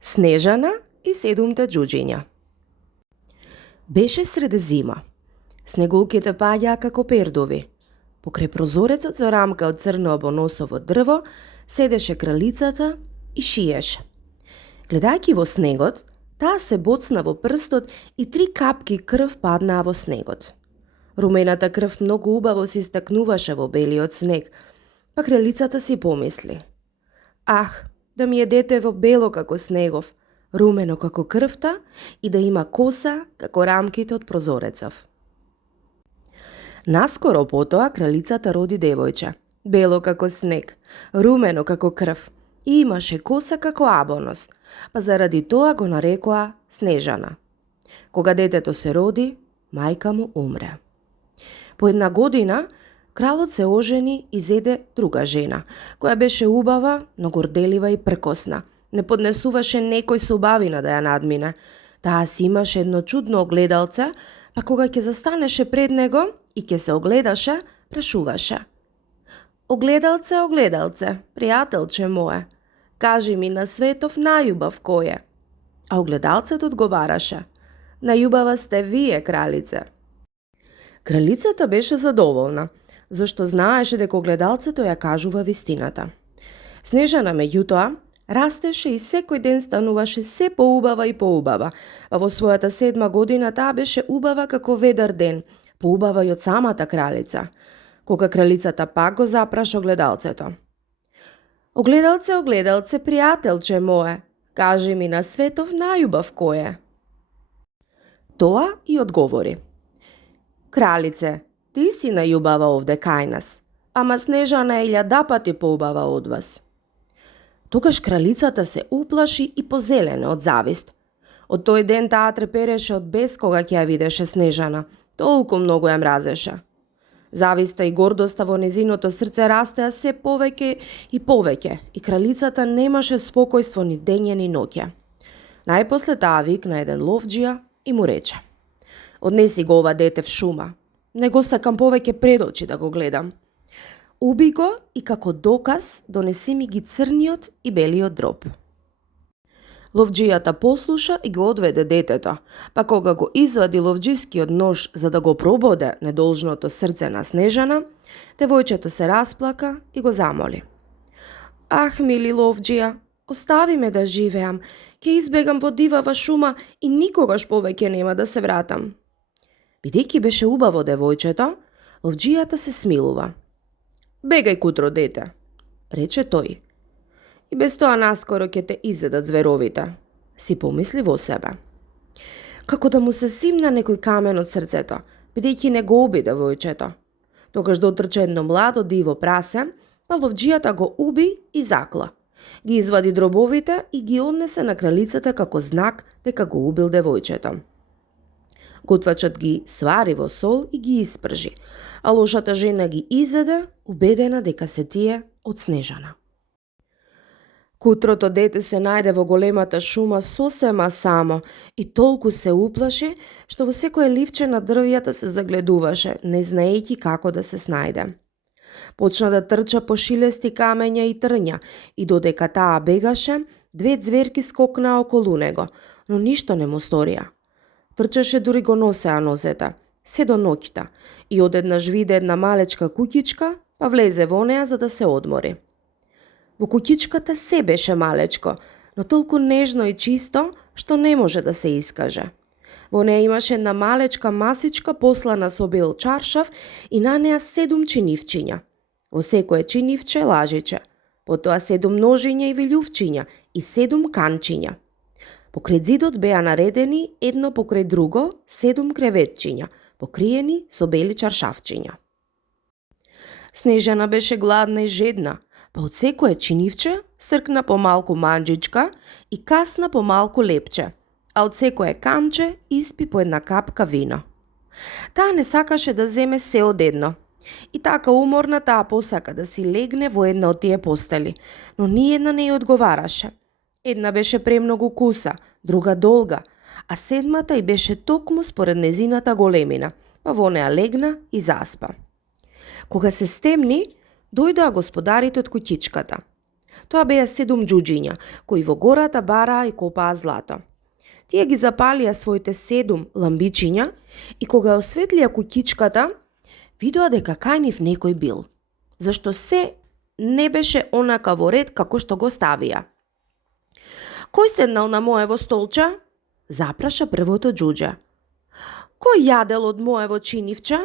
Снежана и седумте џуџиња. Беше среде зима. Снегулките паѓаа како пердови. Покрај прозорецот со рамка од црно абоносово дрво седеше кралицата и шиеше. Гледајќи во снегот, таа се боцна во прстот и 3 капки крв паднаа во снегот. Румената крв многу убаво се истакнуваше во белиот снег, па кралицата си помисли: Ах, да ми е дете во бело како снегов, румено како крвта и да има коса како рамките од прозорецов. Наскоро потоа кралицата роди девојче, бело како снег, румено како крв и имаше коса како абонос, па заради тоа го нарекоа Снежана. Кога детето се роди, мајка му умре. По 1 година, кралот се ожени и зеде друга жена, која беше убава, но горделива и пркосна. Не поднесуваше некој со убавина да ја надмине. Таа си имаше едно чудно огледалце, па кога ќе застанеше пред него и ќе се огледаше, прашуваше: Огледалце, огледалце, пријателче мое, кажи ми на светов најубав кој е? А огледалцето одговараше: Најубава сте вие, кралице. Кралицата беше задоволна, зашто знаеше дека огледалцето ја кажува вистината. Снежана меѓутоа растеше и секој ден стануваше се поубава и поубава, а во својата 7 година таа беше убава како ведар ден, поубава и од самата кралица. Кога кралицата пак го запраша огледалцето: Огледалце, огледалце, пријателче мое, кажи ми на светов најубав кој е? Тоа и одговори: Кралице, ти си најубава овде кај нас, ама Снежана е 1000 пати поубава од вас. Тогаш кралицата се уплаши и позелене од завист. Од тој ден таа трепереше од бес кога ќе ја видеше Снежана, толку многу ја мразеше. Зависта и гордоста во незиното срце растеа се повеќе и кралицата немаше спокојство ни дење ни ноќе. Најпосле таа викна еден ловџија и му рече: Однеси го ова дете в шума, не го сакам повеќе пред очи да го гледам. Уби го и како доказ донеси ми ги црниот и белиот дроб. Ловџијата послуша и го одведе детето, па кога го извади ловџискиот нож за да го прободе недолжното срце на Снежана, девојчето се расплака и го замоли: Ах, мили ловџија, остави ме да живеам, ќе избегам во дивава шума и никогаш повеќе нема да се вратам. Бидејќи беше убаво девојчето, ловџијата се смилува. Бегај кутро, дете, рече тој. И без тоа наскоро ќе те изедат зверовите, си помисли во себе. Како да му се симна некој камен од срцето, бидејќи не го уби девојчето. Тогаш дотрча едно младо диво прасе, па ловџијата го уби и закла. Ги извади дробовите и ги однесе на кралицата како знак дека го убил девојчето. Готвачот ги свари во сол и ги испржи, а лошата жена ги изеде, убедена дека се тие од Снежана. Кутрото дете се најде во големата шума сосема само и толку се уплаши, што во секое ливче на дрвјата се загледуваше, не знаејќи како да се снајде. Почна да трча по шилести камења и трња и додека таа бегаше, 2 ѕверки скокнаа околу него, но ништо не му сторија. Трчаше дури го носеа нозете, се до ноќта, и одеднаш виде една малечка куќичка, па влезе во неа за да се одмори. Во куќичката се беше малечко, но толку нежно и чисто, што не може да се искаже. Во неа имаше една малечка масичка послана со бел чаршав и на неа 7 чинивчиња. Во секое чинивче лажиче, потоа 7 ножиња и вилјувчиња и 7 канчиња. Покрај зидот беа наредени едно покрај друго 7 креветчиња, покриени со бели чаршавчиња. Снежана беше гладна и жедна, па од секое чинивче сркна помалку манџичка и касна помалку лепче, а од секое канче испи по 1 капка вино. Таа не сакаше да земе се одедно. И така уморна таа посака да си легне во една од тие постели, но ниедна не ја одговараше. Една беше премногу куса, друга долга, а 7-та и беше токму според незината големина, па во неа легна и заспа. Кога се стемни, дојдоа господарите од куќичката. Тоа беа 7 џуџиња, кои во гората бараа и копаа злато. Тие ги запалија своите 7 ламбичиња и кога осветлија куќичката, видоа дека кај нив некој бил, зашто се не беше онака во ред како што го ставија. Кој седнал на моево столче? Запраша првото џуџе. Кој јадел од моево чинивче?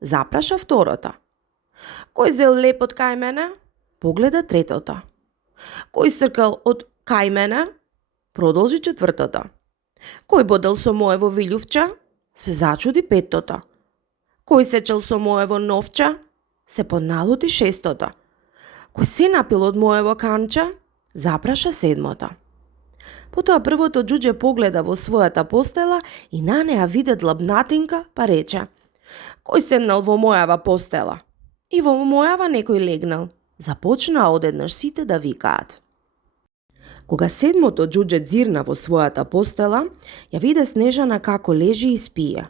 Запраша второто. Кој зел леп од кај мене? Погледа третото. Кој сркал од кај мене? Продолжи четвртото. Кој бодел со моево вилјувче? Се зачуди петтото. Кој сечел со моево новче? Се подналути шестото. Кој се напил од моево канче? Запраша седмото. Потоа првото џуџе погледа во својата постела и на неа виде длабнатинка, па рече: Кој седнал во мојава постела? И во мојава некој легнал. Започнаа одеднаш сите да викаат. Кога седмото џуџе дзирна во својата постела, ја виде Снежана како лежи и спие.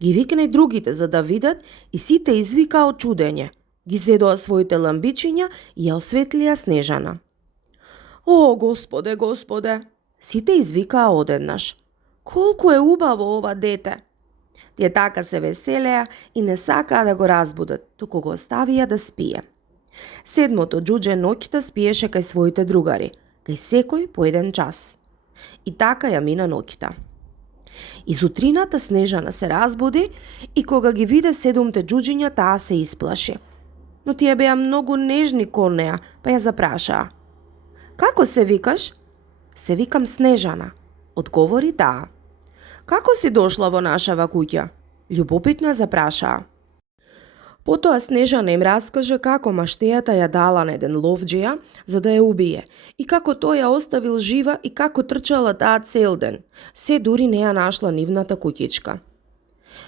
Ги викна и другите за да видат и сите извикаа од чудење. Ги зедоа своите ламбичиња и ја осветлија Снежана. О, Господе, Господе! Сите извикаа одеднаш. Колку е убаво ова дете! Тие така се веселеа и не сакаа да го разбудат, туку го оставија да спие. Седмото џуџе ноќта спиеше кај своите другари, кај секој по еден час. И така ја мина ноќта. Из утрината Снежана се разбуди и кога ги виде 7 џуџиња, таа се исплаши. Но тие беа многу нежни кон неа, па ја запрашаа. Како се викаш? Се викам Снежана, одговори таа. Како си дошла во нашава куќа? Љубопитно запрашаа. Потоа Снежана им раскаже како маштејата ја дала на еден ловџија за да ја убие и како тој ја оставил жива и како трчала таа цел ден, се дури не ја нашла нивната куќичка.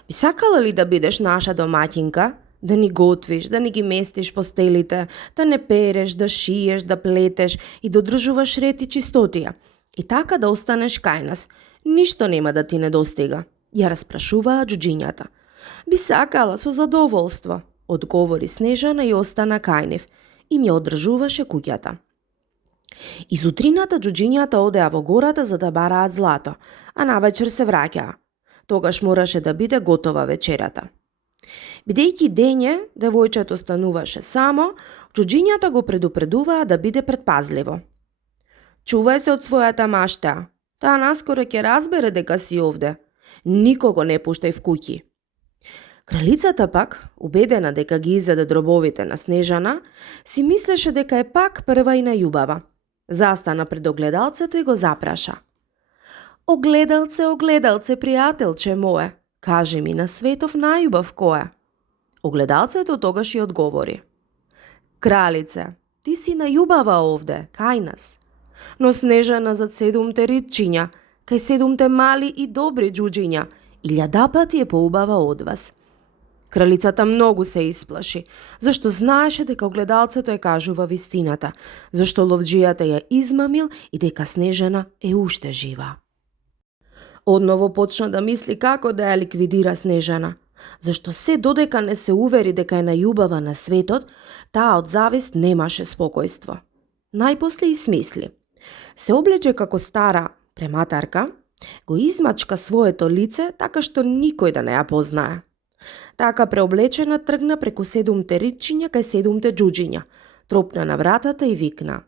Би сакала ли да бидеш наша домаќинка? Да ни готвиш, да ни ги местиш постелите, да не переш, да шиеш, да плетеш и да одржуваш ред и чистотија. И така да останеш кај нас. Ништо нема да ти недостига. Ја распрашуваа џуџињата. Би сакала со задоволство, одговори Снежана и остана кај нив. Им ја одржуваше куќата. Из утрината џуџињата одеа во гората за да бараат злато, а навечер се враќаа. Тогаш мораше да биде готова вечерата. Бидејќи дење, девојчето стануваше само, џуџињата го предупредуваа да биде предпазливо. Чувај се од својата маштеа. Таа наскоро ќе разбере дека си овде. Никого не пуштај в куќи. Кралицата пак, убедена дека ги изеде дробовите на Снежана, си мислеше дека е пак прва и најубава. Застана пред огледалцето и го запраша. Огледалце, огледалце, пријателче мое, кажи ми на светов најубав кој е? Огледалцето тогаш ја одговори. Кралице, ти си најубава овде, кај нас. Но Снежана зад 7 ритчиња, кај 7 мали и добри џуџиња, 1000 пати е поубава од вас. Кралицата многу се исплаши, зашто знаеше дека огледалцето ја кажува вистината, зашто ловџијата ја измамил и дека Снежана е уште жива. Одново почна да мисли како да ја ликвидира Снежана, зашто се додека не се увери дека е најубава на светот, таа од завист немаше спокојство. Најпосле и смисли. Се облече како стара прематарка, го измачка своето лице така што никој да не ја познае. Така преоблечена тргна преку 7 ритчиња кај 7 џуџиња, тропна на вратата и викна.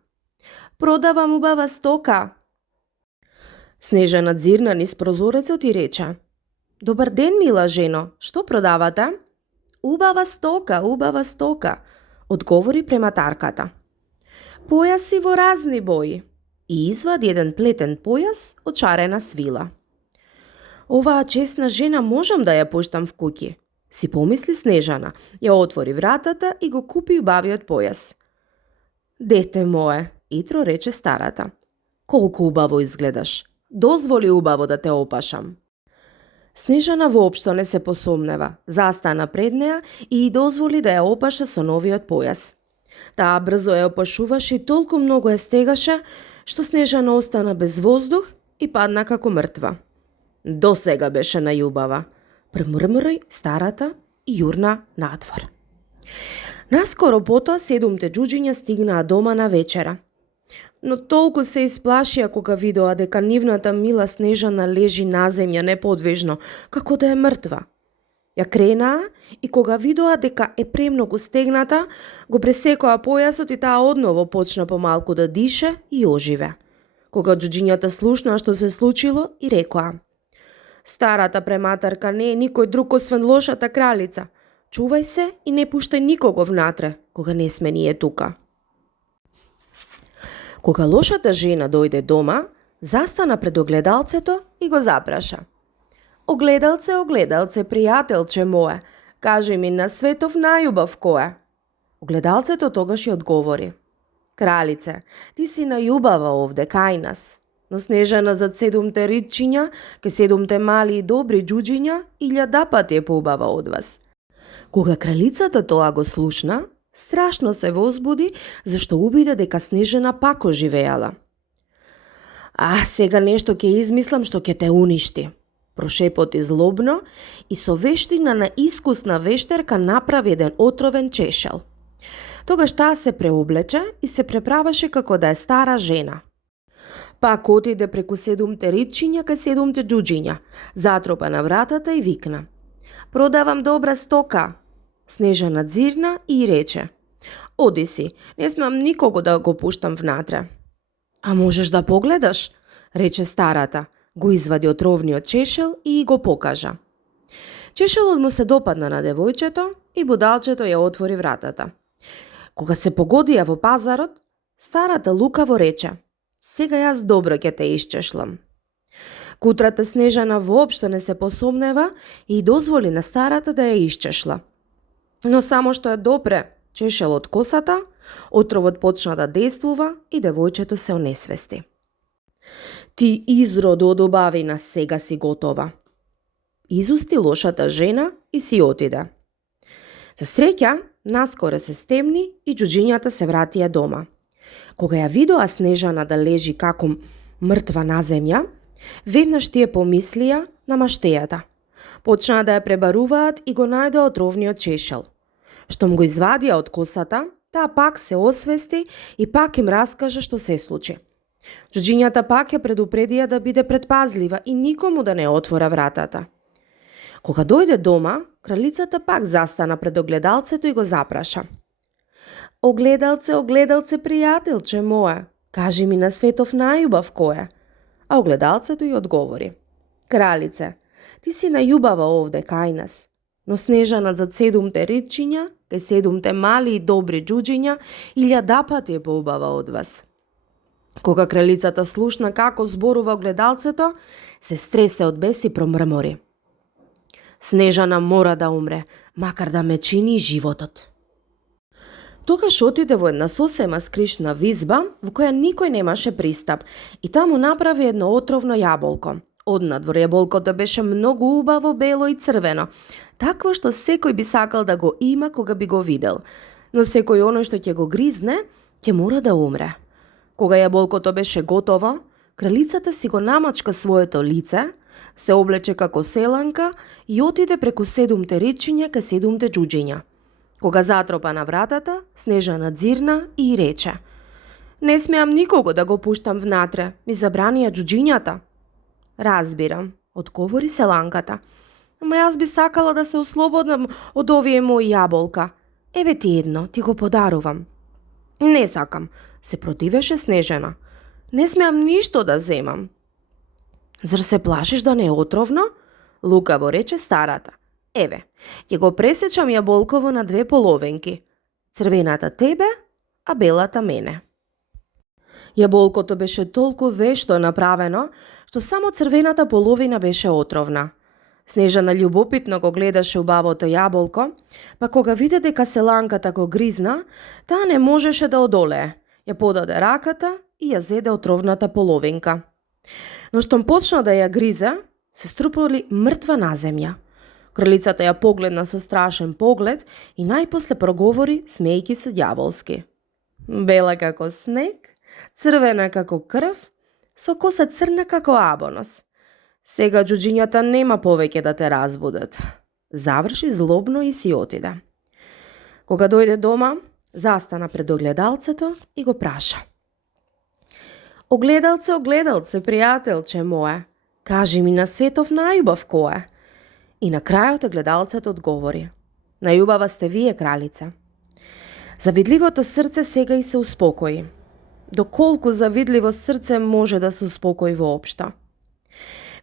Продавам убава стока. Снежана дзирна низ прозорецот и рече. Добар ден, мила жено, што продавате? Убава стока, одговори прематарката. Појаси во разни бои и извади еден плетен појас од шарена свила. Оваа честна жена можам да ја пуштам в куќи, си помисли Снежана, ја отвори вратата и го купи убавиот појас. Дете мое, итро рече старата, колку убаво изгледаш, дозволи убаво да те опашам. Снежана воопшто не се посомнева, застана пред неа и дозволи да ја опаша со новиот појас. Таа брзо ја опашуваше и толку многу ја стегаше, што Снежана остана без воздух и падна како мртва. До сега беше најубава, премрмри старата и јурна надвор. Наскоро потоа 7 џуџиња стигнаа дома на вечера но толку се исплашија кога видоа дека нивната мила Снежана лежи на земја неподвижно, како да е мртва. Ја кренаа и кога видоа дека е премногу стегната, го пресекоа појасот и таа одново почна помалку да дише и оживе. Кога џуџињата слушнаа што се случило и рекоа: Старата прематарка не е никој друг освен лошата кралица. Чувај се и не пуштај никого внатре, кога не сме ние тука. Кога лошата жена дојде дома, застана пред огледалцето и го запраша. Огледалце, огледалце, пријателче мое, кажи ми на светов најубав кој е? Огледалцето тогаш ја одговори: Кралице, ти си најубава овде кај нас. Но Снежана зад 7 ричиња, ке 7 мали и добри џуџиња, 1000 пати е поубава од вас. Кога кралицата тоа го слушна, страшно се возбуди, зашто убиде дека Снежана пак оживеала. Сега нешто ќе измислам што ќе те уништи, прошепоти злобно и со вештина на искусна вештерка направи еден отровен чешел. Тогаш таа се преоблече и се преправаше како да е стара жена. Пак отиде преку 7 ричиња кај 7 џуџиња, затропа на вратата и викна: Продавам добра стока. Снежана дзирна и рече: Оди си, не смеам никого да го пуштам внатре. А можеш да погледаш, рече старата, го извади отровниот чешел и го покажа. Чешелот му се допадна на девојчето и будалчето ја отвори вратата. Кога се погодија во пазарот, старата лукаво рече: Сега јас добро ќе те исчешлам. Кутрата Снежана воопшто не се посомнева и дозволи на старата да ја исчешла. Но само што ја допре чешелот косата, отровот почна да действува и девојчето се онесвести. Ти изроду од убавина, сега си готова. Изусти лошата жена и си отиде. За среќа, наскоро се стемни и џуџињата се вратија дома. Кога ја видоа Снежана да лежи како мртва на земја, веднаш тие помислија на маштејата. Почнаа да ја пребаруваат и го најдоа отровниот чешел. Штом го извадија од косата, таа пак се освести и пак им раскажа што се случи. Џуџињата пак ја предупредија да биде предпазлива и никому да не отвора вратата. Кога дојде дома, кралицата пак застана пред огледалцето и го запраша: Огледалце, огледалце, пријателче мое, кажи ми на светов најубав кој е? А огледалцето ја одговори: Кралице, ти си најубава овде кај нас. Но Снежана зад 7 ричиња, кај 7 мали и добри џуџиња, 1000 пати е поубава од вас. Кога кралицата слушна како зборува огледалцето, се стресе од бес и промрмори: Снежана мора да умре, макар да ме чини животот. Тогаш отиде во една сосема скришна визба, во која никој немаше пристап, и таму направи едно отровно јаболко. Однадвор јаболкото беше многу убаво, бело и црвено, такво што секој би сакал да го има кога би го видел, но секој оној што ќе го гризне, ќе мора да умре. Кога јаболкото беше готово, кралицата си го намачка своето лице, се облече како селанка и отиде преку 7 ричиња кај 7 џуџиња. Кога затропа на вратата, Снежана дзирна и рече: Не смеам никого да го пуштам внатре, ми забранија џуџињата. Разбирам, одговори селанката. Ама јас би сакала да се ослободам од овие мои јаболка. Еве ти едно, ти го подарувам. Не сакам, се противеше Снежана. Не смеам ништо да земам. Зар се плашиш да не е отровно? Лукаво рече старата. Еве, ќе го пресечам јаболково на 2 половинки. Црвената тебе, а белата мене. Јаболкото беше толку вешто направено, што само црвената половина беше отровна. Снежана љубопитно го гледаше убавото јаболко, па кога виде дека селанката го гризна, таа не можеше да одолее. Ја подаде раката и ја зеде отровната половинка. Но штом почна да ја гризе, се струпали мртва на земја. Кралицата ја погледна со страшен поглед и најпосле проговори, смејки се ѓаволски: Бела како снег, црвена како крв, со коса црна како абонос. Сега џуџињата нема повеќе да те разбудат. Заврши злобно и си отиде. Кога дојде дома, застана пред огледалцето и го праша: Огледалце, пријателче мое, кажи ми на светов најубав кој е? И на крајот огледалцето одговори: најубава сте вие, кралица. Завидливото срце сега и се успокои. Доколку завидливо срце може да се успокои воопшто?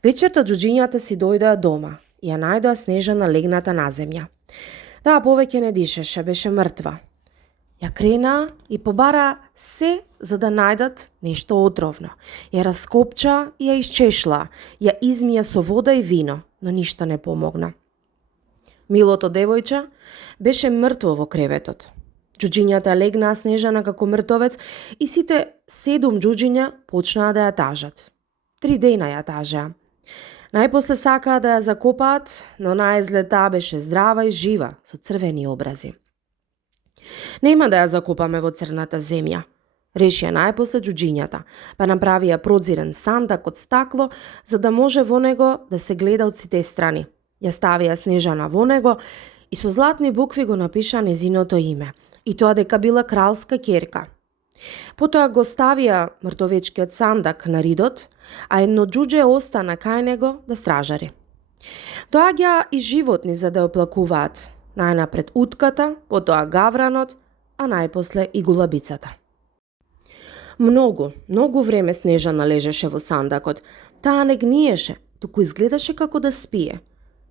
Вечерта џуџињата си дојдоа дома и ја најдоа Снежана легната на земја. Таа повеќе не дишеше, беше мртва. Ја крена и побара се за да најдат нешто отровно. Ја раскопча и ја исчешла, ја измија со вода и вино, но ништо не помогна. Милото девојче беше мртво во креветот. Џуџињата легнаа Снежана како мртовец и сите 7 џуџиња почнаа да ја тажат. 3 дена ја тажеа. Најпосле сакаа да ја закопаат, но наизглед таа беше здрава и жива, со црвени образи. Нема да ја закопаме во црната земја, решија најпосле џуџињата, па направија прозирен сандак од стакло, за да може во него да се гледа од сите страни. Ја ставија Снежана во него и со златни букви го напиша незиното име, и тоа дека била кралска ќерка. Потоа го ставија мртовечкиот сандак на ридот, а едно џуџе остана кај него да стражари. Доаѓаа и животни за да ја оплакуваат, најнапред утката, потоа гавранот, а најпосле и гулабицата. Многу време Снежана лежеше во сандакот. Таа не гниеше, туку изгледаше како да спие.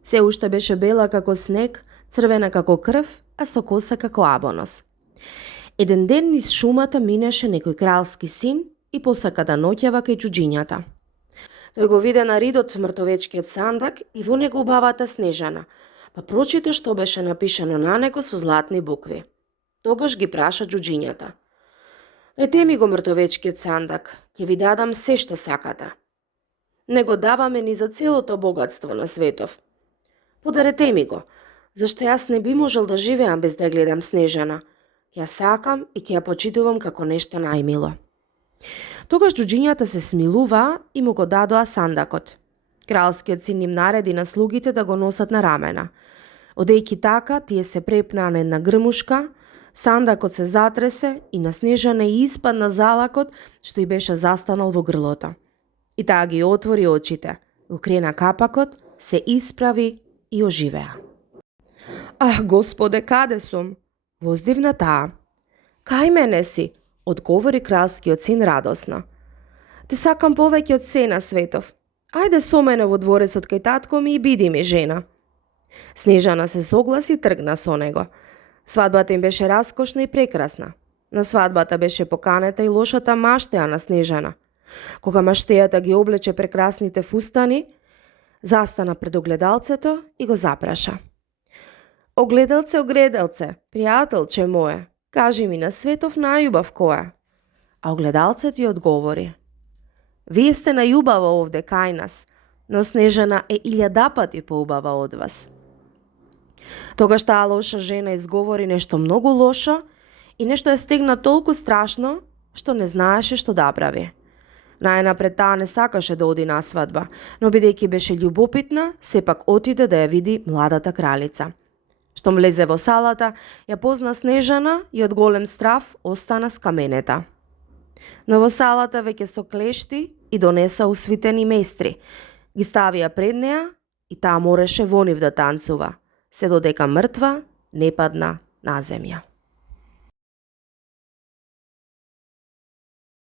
Се уште беше бела како снег, црвена како крв, а со коса како абонос. Еден ден низ шумата минеше некој кралски син и посака да ноќева кај џуџињата. Тој го виде на ридот мртовечкиот сандак и во него убавата Снежана, па прочита што беше напишано на него со златни букви. Тогаш ги праша џуџињата: дайте ми го мртовечкиот сандак, ќе ви дадам се што сакате. Не го даваме ни за целото богатство на светов. Подарете ми го, зашто јас не би можел да живеам без да гледам Снежана. Ја сакам и ќе ја почитувам како нешто најмило. Тогаш џуџињата се смилуваа и му го дадоа сандакот. Кралскиот син им нареди на слугите да го носат на рамена. Одејќи така, тие се препнаа на една грмушка, сандакот се затресе и на Снежана и испадна залакот што и беше застанал во грлото. И таа ги отвори очите, го крена капакот, се исправи и оживеа. Ах, Господе, каде сум? Воздивна таа. Кај мене си? Одговори кралскиот син радосно. Те сакам повеќе од се на светов. Ајде со мене во дворецот кај татко ми и биди ми жена. Снежана се согласи и тргна со него. Свадбата им беше раскошна и прекрасна. На свадбата беше поканета и лошата маштеја на Снежана. Кога маштејата ги облече прекрасните фустани, застана пред огледалцето и го запраша: Огледалце, пријателче мое, кажи ми на светов најубав кој е? А огледалцето ја одговори: вие сте најубава овде кај нас, но Снежана е 1000 пати поубава од вас. Тогаш таа лоша жена изговори нешто многу лошо и нешто ја стегна толку страшно, што не знаеше што да прави. Најнапред таа не сакаше да оди на свадба, но бидејќи беше љубопитна, сепак отиде да ја види младата кралица. Штом влезе во салата, ја позна Снежана и од голем страв остана скаменета. Но во салата веќе со клешти и донеса усвитени местри. Ги ставија пред неа и таа мореше во нив да танцува, се додека мртва не падна на земја.